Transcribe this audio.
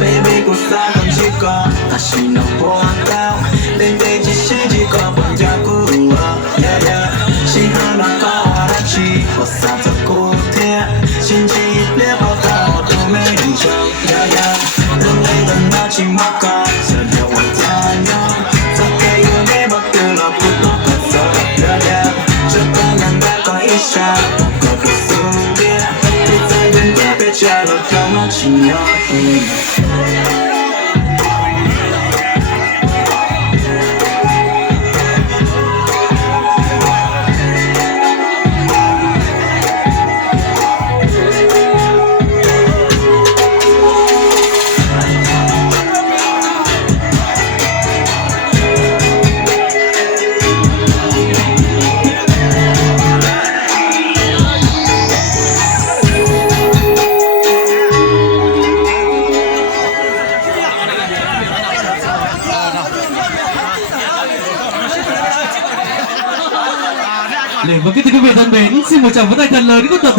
Baby của xa còn chỉ có 다시 너 보았다 내 돼지 시지가 번자고 yeah yeah 시하나 알았지 어사서 고태 신지 내버려 도매 인정 yeah yeah 너네가 나지 마까 서려왔다며 석대요 내 밖으로 붙어갔어 yeah yeah 저번엔 내가 있어 거기 속에 뒤틀린 내 배자로 경험치며 Vâng, kính thưa quý vị thân mến, xin một tràng vỗ tay thật lớn của tập